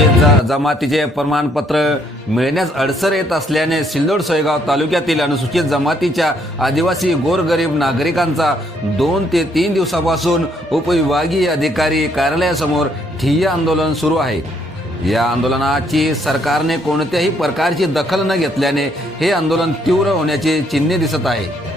म्हणजे अनुसूचित ज- जमातीचे प्रमाणपत्र मिळण्यास अडसर येत असल्याने सिल्लोड सोयगाव तालुक्यातील अनुसूचित जमातीच्या आदिवासी गोरगरीब नागरिकांचा दोन ते तीन दिवसापासून उपविभागीय अधिकारी कार्यालयासमोर ठिय्या आंदोलन सुरू आहे. या आंदोलनाची सरकारने कोणत्याही प्रकारची दखल न घेतल्याने हे आंदोलन तीव्र होण्याची चिन्हे दिसत आहे.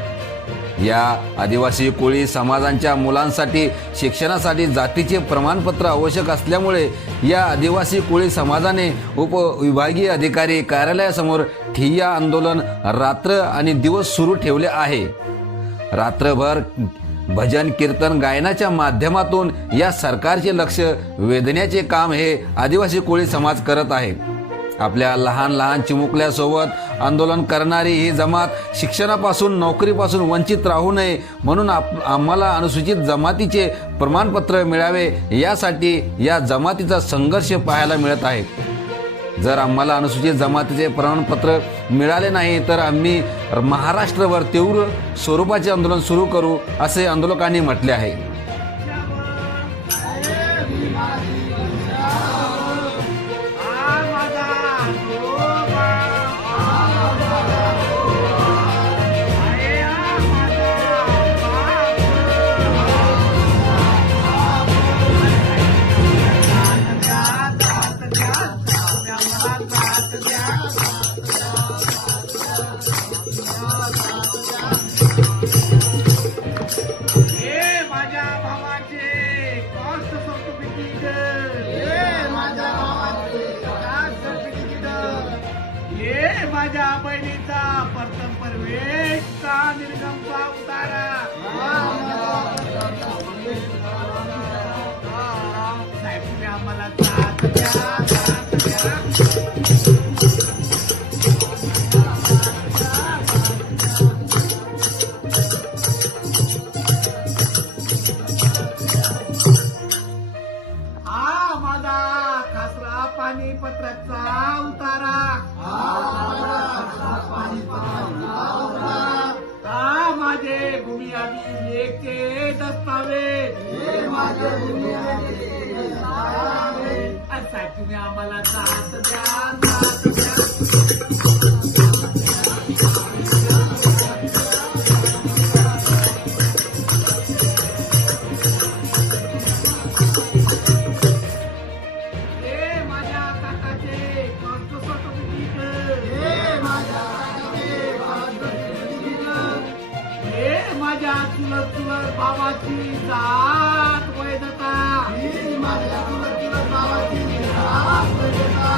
या आदिवासी कोळी समाजांच्या मुलांसाठी शिक्षणासाठी जातीचे प्रमाणपत्र आवश्यक असल्यामुळे या आदिवासी कोळी समाजाने उपविभागीय अधिकारी कार्यालयासमोर ठिय्या आंदोलन रात्र आणि दिवस सुरू ठेवले आहे. रात्रभर भजन कीर्तन गायनाच्या माध्यमातून या सरकारचे लक्ष वेधण्याचे काम हे आदिवासी कोळी समाज करत आहे. आपल्या लहान लहान चिमुकल्यासोबत आंदोलन करणारी ही जमात शिक्षणापासून नोकरीपासून वंचित राहू नये म्हणून आप आम्हाला अनुसूचित जमातीचे प्रमाणपत्र मिळावे यासाठी या जमातीचा संघर्ष पाहायला मिळत आहे. जर आम्हाला अनुसूचित जमातीचे प्रमाणपत्र मिळाले नाही तर आम्ही महाराष्ट्रभर तीव्र स्वरूपाचे आंदोलन सुरू करू असे आंदोलकांनी म्हटले आहे. भावाचे कॉस्ट सर्टिफिकेट हे माझ्या भावाचे. कास्ट सर्टिफिकेट हे माझ्या बहिणीचा प्रथम परवेशचा निर्गमचा उतारा? साहेब तुम्ही आम्हाला साथ द्या साथ खासरा पाणीपत्राचा उतारा. हा माझे भूमी आधी लेखे दस्तावेज. साहेब तुम्ही आम्हाला साथ बाबाची जात वैधता. ही माझ्या चुलत चुलत बाबाची जात वैधता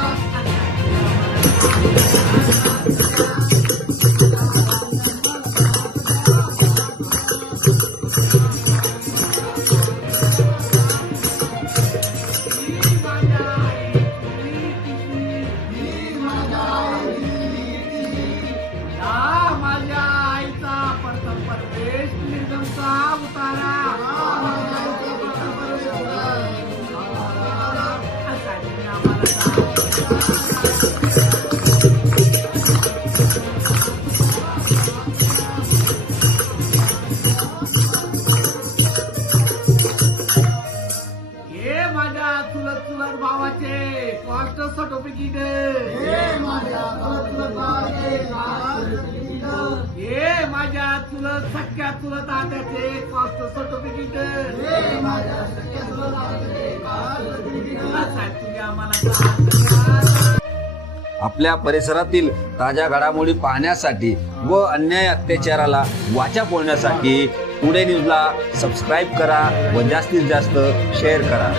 माझ्या चुलत सख्या चुलत आत्याचे कॉस्ट सर्टिफिकेट आपल्या परिसरातील ताज्या घडामोडी पाहण्यासाठी व अन्याय अत्याचाराला वाचा फोडण्यासाठी पुणे न्यूजला सबस्क्राईब करा व जास्तीत जास्त शेअर करा.